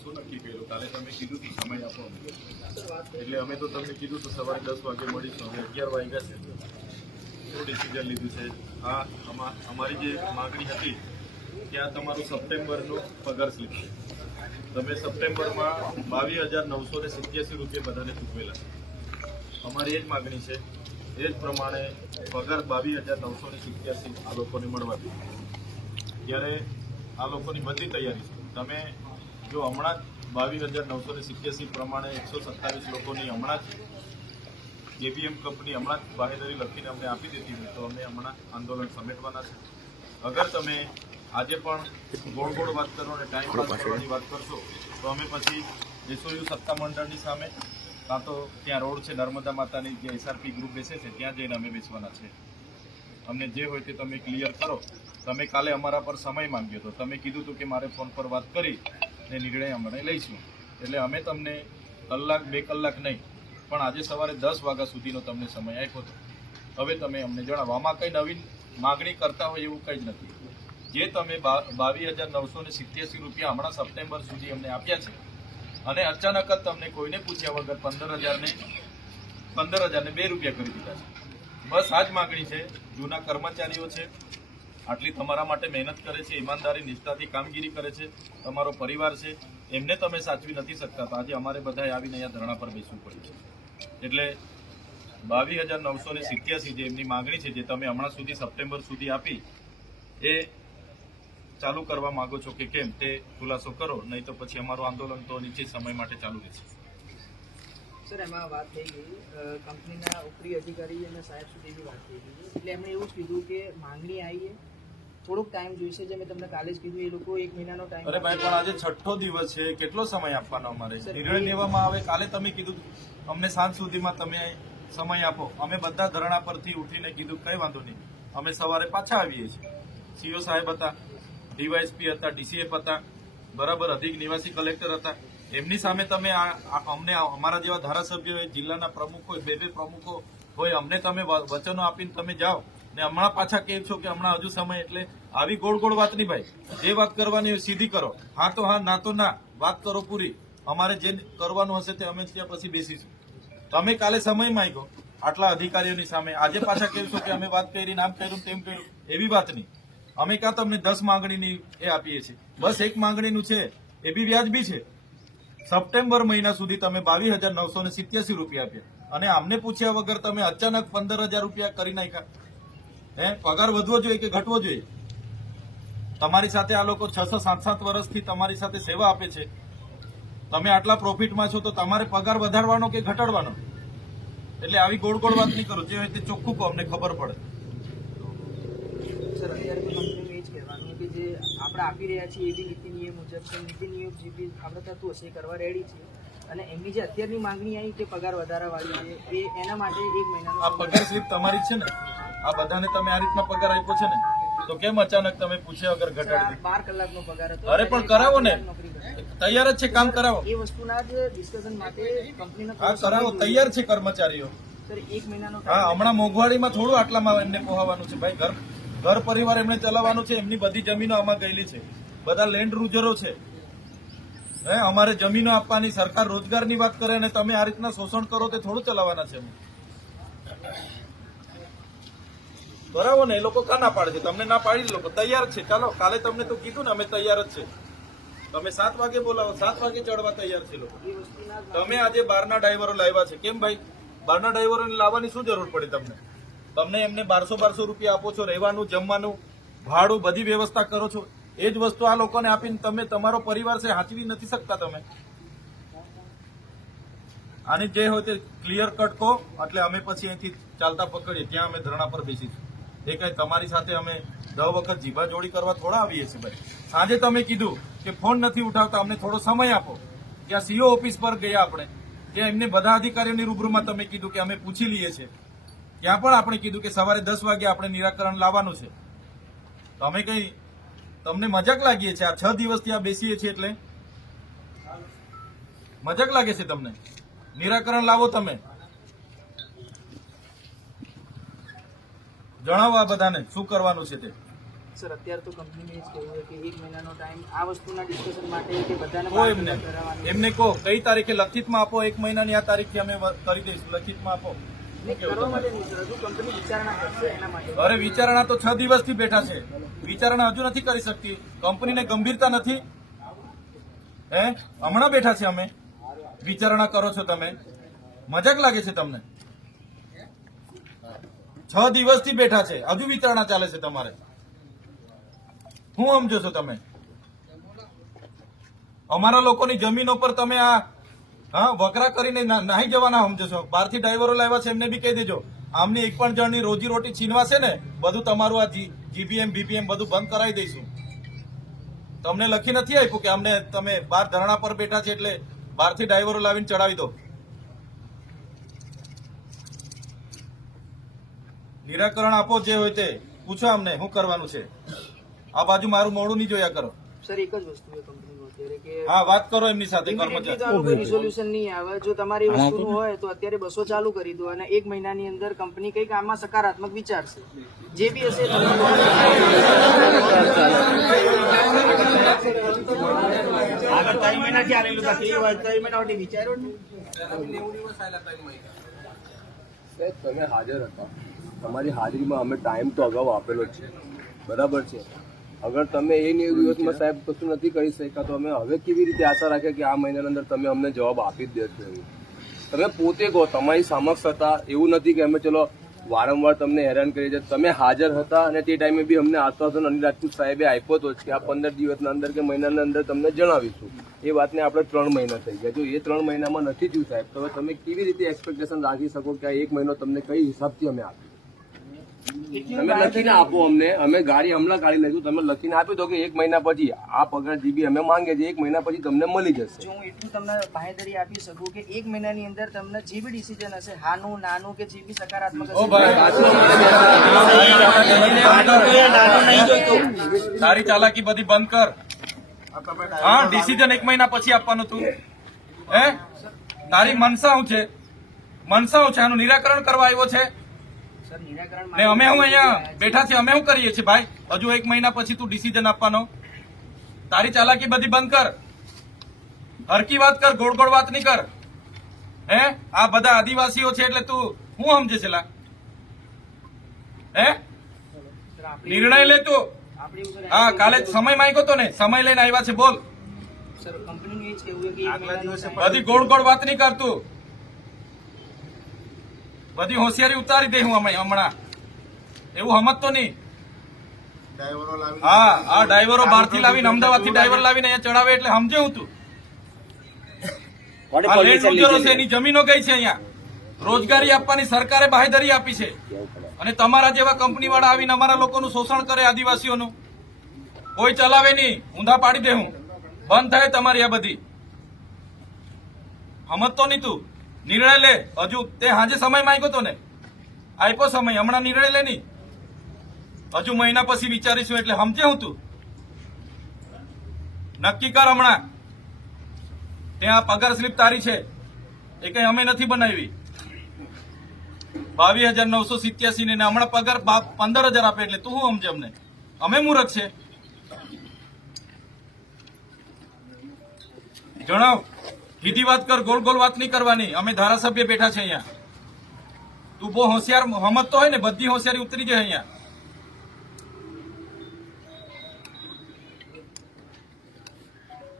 શું નક્કી કર્યું? કાલે તમે કીધું કે સમય આપો એટલે અમે તો તમને કીધું તો સવારે 10 વાગે મળીશું. હવે 11 વાગ્યા છે. શું ડિસિઝન લીધું છે? અમારી જે માગણી હતી ત્યાં તમારું સપ્ટેમ્બરનું પગાર સ્લીપ છે. તમે સપ્ટેમ્બરમાં 22,987 રૂપિયા બધાને ચૂકવેલા છે. અમારી એ જ માગણી છે, એ જ પ્રમાણે પગાર 22,987 આ લોકોને મળવા જોઈએ. ત્યારે આ લોકોની બધી તૈયારી છે. તમે જો હમણાં જ 22,987 પ્રમાણે 127 લોકોની હમણાં જ એબીએમ કંપની હમણાં જ બાહેધરી લખીને અમને આપી દીધી હોય તો અમે હમણાં આંદોલન સમેટવાના છે. અગર તમે આજે પણ ગોળ ગોળ વાત કરો અને ટાઈમ પાસ કરવાની વાત કરશો તો અમે પછી એસઓયુ સત્તામંડળની સામે કાં તો ત્યાં રોડ છે નર્મદા માતાની જે એસઆરપી ગ્રુપ બેસે છે ત્યાં જઈને અમે બેસવાના છે. અમને જે હોય તે તમે ક્લિયર કરો. તમે કાલે અમારા પર સમય માંગ્યો હતો, તમે કીધું હતું કે મારે ફોન પર વાત કરી ને નિર્ણય અમે લઈશું. એટલે અમે તમને કલાક 2 કલાક નહીં પણ આજે સવારે 10 વાગ્યા સુધીનો તમને સમય આપ્યો હતો. હવે તમે અમને જણાવો, આમાં કંઈ નવીન માગણી કરતા હોય એવું કંઈ જ નથી. જે તમે 22,987 રૂપિયા હમણાં સપ્ટેમ્બર સુધી અમને આપ્યા છે અને અચાનક જ તમને કોઈને પૂછ્યા વગર 15,000 ને 2 રૂપિયા કરી દીધા છે. બસ આ જ માગણી છે. જૂના કર્મચારીઓ છે, આટલી તમારા માટે મહેનત કરે છે, ઈમાનદારી નિષ્ઠાથી કામગીરી કરે છે, તમારો પરિવાર છે, એમને તમે સાચવી નથી શકતા. તો આજે અમારે બધાએ આવીને અહીંયા ધરણા પર બેસવું પડ્યું છે. એટલે 22,987 જે એમની માગણી છે, જે તમે હમણાં સુધી સપ્ટેમ્બર સુધી આપી, એ ચાલુ કરવા માંગો છો કે કેમ તે ખુલાસો કરો, નહીં તો પછી અમારું આંદોલન તો નિશ્ચિત સમય માટે ચાલુ રહેશે. સર, એમાં વાત થઈ ગઈ કંપનીના ઉપરી અધિકારી અને સાહેબ સુધીની વાત થઈ ગઈ એટલે એમણે એવું જ કીધું કે માંગણી આવી થોડોક ટાઈમ જોઈશે. જે મેં તમને કાલે જ કીધું એ લોકો 1 મહિનાનો ટાઈમ. અરે ભાઈ, પણ આજે 6થો દિવસ છે, કેટલો સમય આપવાનો અમારે? નિર્ણય લેવામાં આવે. કાલે તમે કીધું અમને સાંજ સુધીમાં તમે સમય આપો. અમે બધા ધરણા પરથી ઉઠીને કીધું કંઈ વાંધો નહીં, અમે સવારે પાછા આવીએ છીએ. સીઓ સાહેબ હતા, ડીવાયએસપી હતા, ડીસીએફ હતા, બરાબર, અધિક નિવાસી કલેક્ટર હતા. એમની સામે તમે અમને અમારા જેવા ધારાસભ્યો હોય, જિલ્લાના પ્રમુખ હોય, 2 પ્રમુખો હોય, અમને તમે વચનો આપીને તમે જાઓ ને હમણાં પાછા કહે છો કે હમણાં હજુ સમય. એટલે આવી ગોળ ગોળ વાત નહીં ભાઈ. જે વાત કરવાની હોય સીધી કરો. હા તો હા, ના તો ના. વાત કરો પૂરી. અમારે જે કરવાનું હશે તે અમે ત્યાં પછી બેસીશું. તમે કાલે સમય માંગ્યો આટલા અધિકારીઓની સામે, આજે પાછા કહેશો કે અમે વાત કરી, આમ કર્યું તેમ કર્યું. એવી વાત નહીં. અમે ક્યાં તમને 10 માંગણીની એ આપીએ છીએ. બસ એક માંગણીનું છે, એ બી વ્યાજબી છે. સપ્ટેમ્બર મહિના સુધી તમે 22,987 રૂપિયા આપ્યા અને અમને પૂછ્યા વગર તમે અચાનક 15,000 રૂપિયા કરી નાખ્યા. પગાર વધવો જોઈએ કે ઘટવો જોઈએ? તમારી સાથે આ લોકો 6-7 વર્ષથી તમારી સાથે સેવા આપે છે. તમે આટલા પ્રોફિટમાં છો તો તમારે પગાર વધારવાનો કે ઘટાડવાનો? એટલે આવી ગોળ ગોળ વાત નહીં કરો. જે હોય તે ચોખ્ખું કહો, અમને ખબર પડે. સર, અત્યારે તો કંપનીનું એ જ કહેવાનું કે જે આપણે આપી રહ્યા છીએ એ બી નીતિ નિયમ મુજબ છે. નીતિ નિયમ જે બી આપણે થતું હશે એ કરવા રેડી છે. અને એમની જે અત્યારની માંગણી આવી કે પગાર વધારાવાળી છે, એ એના માટે 1 મહિનાનો. આ પગાર સ્લીપ તમારી છે ને? આ બધાને તમે આ રીતના પગાર આપ્યો છે ને? તો કેમ અચાનક તમે પૂછ્યા વગર ઘટાડી? 12 કલાકનો પગાર હતો. અરે પણ કરાવો ને, તૈયાર જ છે, કામ કરાવો. એ વસ્તુના જ ડિસ્કશન માટે કંપનીનો હા કરાવો, તૈયાર છે કર્મચારીઓ. સર, 1 મહિનાનો. હા, હમણાં મોંઘવારીમાં થોડું આટલામાં એમને પોહાવાનું છે ભાઈ. ઘર પરિવાર એમને ચલાવવાનું છે. એમની બધી જમીનો આમાં ગયેલી છે, બધા લેન્ડ રૂઝરો છે. અમારે જમીનો આપવાની, સરકાર રોજગારની વાત કરે અને તમે આ રીતના શોષણ કરો તે થોડું ચલાવવાના છે. બરાબર ને? એ લોકો કા ના પાડે છે? તમને ના પાડી લોકો તૈયાર છે. ચાલો, કાલે તમને તો કીધું ને અમે તૈયાર જ છે. તમે 7 વાગે બોલાવો, 7 વાગે ચડવા તૈયાર છે લોકો. તમે આજે બહારના ડ્રાઈવરો લાવ્યા છે. કેમ ભાઈ? બહારના ડ્રાઈવરોને લાવવાની શું જરૂર પડી તમને? તમને એમને 1200 રૂપિયા આપો છો, રહેવાનું, જમવાનું, ભાડું, બધી વ્યવસ્થા કરો છો. એ જ વસ્તુ આ લોકોને આપીને તમે તમારો પરિવાર છે સાચવી નથી શકતા તમે. આની જે હોય તે ક્લિયર કટ કહો, એટલે અમે પછી અહીંથી ચાલતા પકડીએ ત્યાં અમે ધરણા પર બેસીશું. એ કઈ તમારી સાથે અમે 10 વખત જીભા જોડી કરવા થોડા આવીએ છીએ ભાઈ. સાંજે તમે કીધું કે ફોન નથી ઉઠાવતા, અમને થોડો સમય આપો. ત્યાં સીઓ ઓફિસ પર ગયા આપણે, ત્યાં એમને બધા અધિકારીઓની રૂબરૂમાં તમે કીધું કે અમે પૂછી લઈએ છીએ. ત્યાં પણ આપણે કીધું કે સવારે 10 વાગે આપણે નિરાકરણ લાવવાનું છે. તમે કઈ તમને મજાક લાગીએ છે? આ 6 દિવસથી આ બેસીએ છીએ એટલે મજાક લાગે છે તમને? નિરાકરણ લાવો. તમે જણાવો આ બધાને શું કરવાનું છે તે. સર અત્યારે તો કંપનીને જ કહેવું છે કે 1 મહિનાનો ટાઈમ આ વસ્તુના ડિસ્કશન માટે કે બધાને કહો એમને કહો કઈ તારીખે લખિતમાં આપો, 1 મહિનાની આ તારીખથી અમે કરી દઈશું, લખિતમાં આપો. કરવા માટે નહીં સર, હજુ કંપની વિચારણા કરશે એના માટે. અરે વિચારણા તો 6 દિવસથી બેઠા છે, વિચારણા હજુ નથી કરી શકતી. કંપનીને ગંભીરતા નથી? હે હમણાં બેઠા છે અમે, વિચારણા કરો છો તમે? મજાક લાગે છે તમને? 6 દિવસથી બેઠા છે, હજુ વિચારણા ચાલે છે તમારે. શું સમજો છો તમે? અમારા લોકોની જમીનો પર તમે આ વકરા કરીને નાહી જવાના સમજો છો? બહારથી ડ્રાઈવરો લાવ્યા છે એમને બી કહી દેજો, આમની એક પણ જણની રોજી રોટી છીનવાશે ને, બધું તમારું આ જીબીએમ બીબીએમ બધું બંધ કરાવી દઈશું. તમને લખી નથી આપ્યું કે અમને તમે બહાર ધરણા પર બેઠા છે એટલે બહારથી ડ્રાઈવરો લાવીને ચડાવી દો? નિરાકરણ આપો, જે હોય તે પૂછો અમને શું કરવાનું છે. આ બાજુ મારું મોડું નહીં જોયા કરો. સર એક જ વસ્તુ છે કંપનીમાં અત્યારે કે હા વાત કરો એમની સાથે. કોઈ રિઝોલ્યુશન નહીં આવે. જો તમારી વસ્તુનું હોય તો અત્યારે બસો ચાલુ કરી દો અને 1 મહિનાની અંદર કંપની કંઈક આમાં સકારાત્મક વિચારશે. જે બી હશે આગળ 3 મહિનાથી આવેલું હતા, 3 મહિના સુધી વિચાર્યો ને. તમે હાજર હતા, તમારી હાજરીમાં અમે ટાઈમ તો અગાઉ આપેલો જ છે, બરાબર છે. અગર તમે એ 9 દિવસમાં સાહેબ કશું નથી કરી શક્યા તો અમે હવે કેવી રીતે આશા રાખીએ કે આ મહિનાની અંદર તમે અમને જવાબ આપી જ દેશો? એવું તમે પોતે કહો, તમારી સમક્ષ હતા, એવું નથી કે અમે ચલો વારંવાર તમને હેરાન કરી છે. તમે હાજર હતા અને તે ટાઈમે બી અમને આશ્વાસન અનિલ રાજપૂત સાહેબે આપ્યો હતો કે આ 15 દિવસના અંદર કે મહિનાના અંદર તમને જણાવીશું. એ વાતને આપણે 3 મહિના થઈ ગયા. જો એ 3 મહિનામાં નથી થયું સાહેબ, તો તમે કેવી રીતે એક્સપેક્ટેશન રાખી શકો કે આ 1 મહિનો તમને કઈ હિસાબથી અમે આપીએ? તમે લખીને આપો અમને, અમે ગાડી હમણાં કાઢી લઈશું. તમે લખીને આપી દો કે 1 મહિના પછી આ પગાર જીબી અમે માંગે છે, 1 મહિના પછી તમને મળી જશે. હું એટલું તમને બાંહેધરી આપી શકું કે 1 મહિનાની અંદર તમને જે બી ડિસિઝન હશે, હાનું નાનું કે જે બી સકારાત્મક હશે, તારી ચાલાકી બધી બંધ કર. હા ડિસિઝન 1 મહિના પછી આપવાનું તું. હે તારી મનસા શું છે? મનસા શું છે? આનું નિરાકરણ કરવા આવ્યો છે સર નિરાકરણ ને અમે હું અહીંયા બેઠા છીએ, અમે શું કરીએ છીએ ભાઈ? હજુ 1 મહિના પછી તું ડિસિઝન આપવાનો? તારી ચાલાકી બધી બંધ કર, હરકી વાત કર, ગોળ ગોળ વાત નહીં કર. હે આ બધા આદિવાસીઓ છે એટલે તું શું સમજે છે? હે નિર્ણય લે તું. હા કાલે સમય માંગ્યો તો ને, સમય લઈને આવ્યા છે, બોલ. સર કંપનીનું એ જ કહેવું છે કે 1 મહિનાનો બધી ગોળ ગોળ વાત નહીં કરતું, બધી હોશિયારી ઉતારી દે હું હમણાં. એવું સમજતો નહીં. હા આ ડ્રાઈવરો બહારથી લાવીને, અમદાવાદથી ડ્રાઈવર લાવીને અહીંયા ચડાવે એટલે સમજે હું તું. આ લેન્ડ યુઝરો છે, એની જમીનો ગઈ છે. અહીંયા રોજગારી આપવાની સરકારે બાંહેધરી આપી છે અને તમારા જેવા કંપની વાળા આવીને અમારા લોકોનું શોષણ કરે, આદિવાસીઓનું. કોઈ ચલાવે નહીં, ઊંધા પાડી દે હું. બંધ થાય તમારી આ બધી. સમજતો નહીં તું. નિર્ણય લે. હજુ તે હાજે સમય માંગ્યો તો ને, આપ્યો સમય, હમણાં નિર્ણય લે નહીં. હજુ મહિના પછી વિચારીશું એટલે સમજે હું તું. નક્કી કર હમણાં. ત્યાં પગાર સ્લીપ તારી છે, એ કઈ અમે નથી બનાવી. 22,987 ને હમણાં પગાર 15,000 આપે એટલે તું શું સમજે અમને? અમે મૂર્ખ છે? જણાવ. સીધી વાત કર, ગોળ ગોળ વાત નહીં કરવાની. અમે ધારાસભ્ય બેઠા છે અહીંયા. તું બહુ હોશિયાર સમજતો હોય ને, બધી હોશિયારી ઉતરી જાય અહીંયા.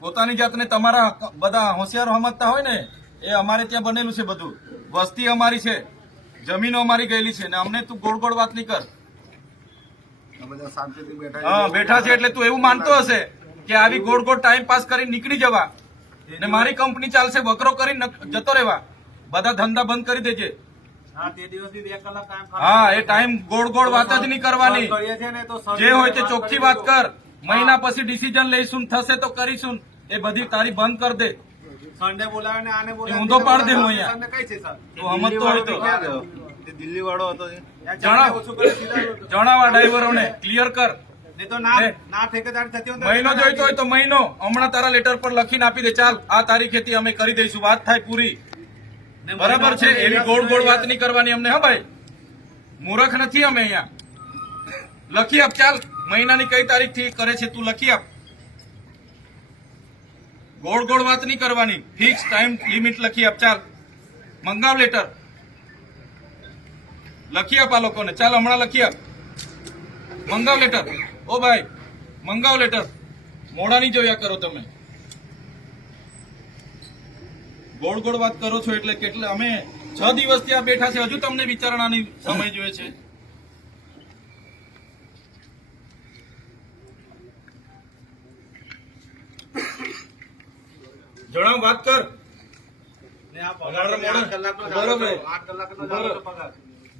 પોતાની જાતને તમારા બધા હોશિયારો સમજતા હોય ને, એ અમારે ત્યાં બનેલું છે બધું. વસ્તી અમારી છે, જમીનો અમારી ગયેલી છે ને અમને તું ગોળ ગોળ વાત નહીં કર. હા બેઠા છે એટલે તું એવું માનતો હશે કે આવી ગોળ ગોળ ટાઈમ પાસ કરીને નીકળી જવા ને મારી કંપની ચાલશે વકરો કરીને જતો રહેવા. બધા ધંધા બંધ કરી દેજે. હા એ ટાઈમ ગોળ ગોળ વાત જ નહીં કરવાની. જે હોય તે ચોખ્ખી વાત કર. મહિના પછી ડિસિઝન લઈશું, થશે તો કરીશું. એ બધી તારી બંધ કર દે. સન્ડે બોલાવે ને આને બોલાવે, ઊંધો પાડ દે હું અહીંયા. સન્ડે કઈ છે સર? તું સમજતો હોય તો દિલ્હી વાળો હતો જણાવ. જણાવ આ ડ્રાઈવરોને, ક્લિયર કર. નહીં તો ના ઠેકેદારી થતી હોય મહિનો જોઈતો હોય તો મહિનો. હમણાં તારા લેટર પર લખીને આપી દે. ચાલ આ તારીખેથી અમે કરી દઈશું, વાત થાય પૂરી. બરાબર છે? એવી ગોળ ગોળ વાત નહીં કરવાની અમને. હા ભાઈ મૂર્ખ નથી અમે અહીંયા. લખી આપ. ચાલ મહિનાની કઈ તારીખ થી કરે છે તું લખી આપ. ગોળ ગોળ વાત નહીં કરવાની, ફિક્સ ટાઈમ લિમિટ લખી આપ. ચાલ મંગાવ લેટર, લખી આપ આ લોકોને. ચાલ હમણાં લખી આપ, મંગાવ લેટર. ઓ ભાઈ મંગાવ લેટર, મોડા નહીં જોયા કરો તમે. ગોળ ગોળ વાત કરો છો એટલે કેટલે અમે 6 દિવસથી આ બેઠા છે, હજુ તમને વિચારણાની સમય જોઈએ છે. જણાવ, વાત કર. પગાર મોડો. બરોબર.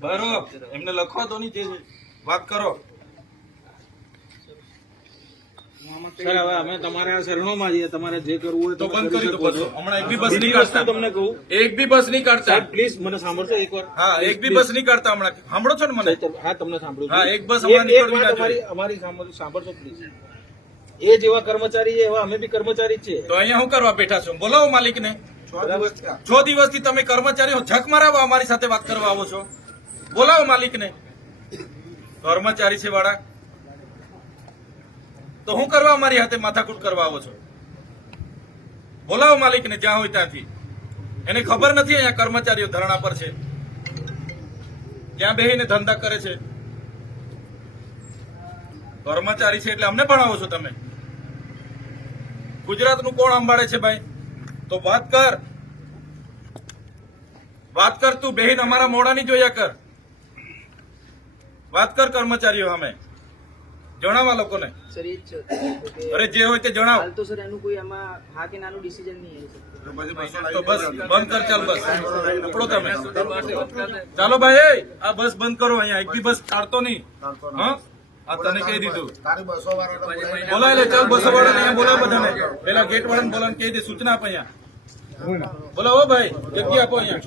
બરોબર, એમને લખવા દો ની, જે વાત કરો. સર હવે અમે તમારા શરણોમાં છીએ, તમારે જે કરવું હોય તો બંધ કરી દો શકો છો. બધું. હમણાં એક બી બસ નહીં બીજી વસ્તુ કાઢતા, તમને કહું, એક બી બસ નહીં કાઢતા. સાહેબ પ્લીઝ મને સાંભળશો એકવાર. હા, એક બી બસ નહીં કાઢતા હમણાં. સાંભળો છો ને મને? હા તમને સાંભળું છું. હા, એક બસ હમણાં એક નીકળવી વાત ના જોઈએ. અમારી સાંભળશો પ્લીઝ. એ જેવા કર્મચારી છે એવા અમે બી કર્મચારી જ છીએ. તો અહીંયા શું કરવા બેઠા છો? બોલાવો માલિકને. 6 દિવસથી તમે કર્મચારીઓ ઝક મરાવવા અમારી સાથે વાત કરવા આવો છો. બોલાવો માલિકને. કર્મચારી છે વાળા, તો હું કરવા અમારી હાથે માથાકૂટ કરવા આવો છો? બોલાવો માલિકને જ્યાં હોય ત્યાંથી. એને ખબર નથી અહીંયા કર્મચારીઓ ધરણા પર છે, ત્યાં બેહીને ધંધા કરે છે. કર્મચારી છે એટલે અમને ભણાવો છો તમે? ગુજરાતનું કોણ સંભાળે છે ભાઈ? તો વાત કર, વાત કર. તું બેહીને અમારા મોડા નહીં જોયા કર. વાત કર કર્મચારીઓ સામે, જણાવવા લોકોને. સર એ જ છે અરે જે હોય તે જણાવ. હાલ તો સર એનું કોઈ આમાં હા કે નાનું ડિસિઝન નહીં આવી શકતું. તો બસ બંધ કર. ચાલ બસ ઉપડો તમે. ચાલો ભાઈ, આ બસ બંધ કરો. અહીંયા એક બી બસ કાઢતો નહીં. હા, આ તને કહી દીધું. બોલાય લે. ચાલ બસો વાળાને અહીંયા બોલાવ બધાને. પેલા ગેટ વાળાને બોલાવ, કહી દે, સૂચના આપો. અહીંયા બોલાવો ભાઈ, જગ્યા આપો. અહીંયા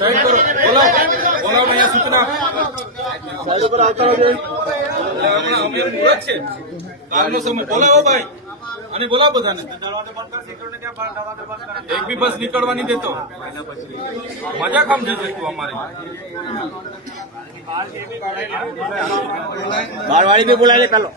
સાઈડ કરો. બોલાવો બોલાવો, અહીંયા સૂચના અમે મુહૂર્ત છે, કાલનો સમય. બોલાવો ભાઈ, અને બોલાવો બધાને. એક બી બસ નીકળવા નહીં દેતો. મજા કામ છે તું અમારી. બારવાળી બી બોલાવી લે કાલો.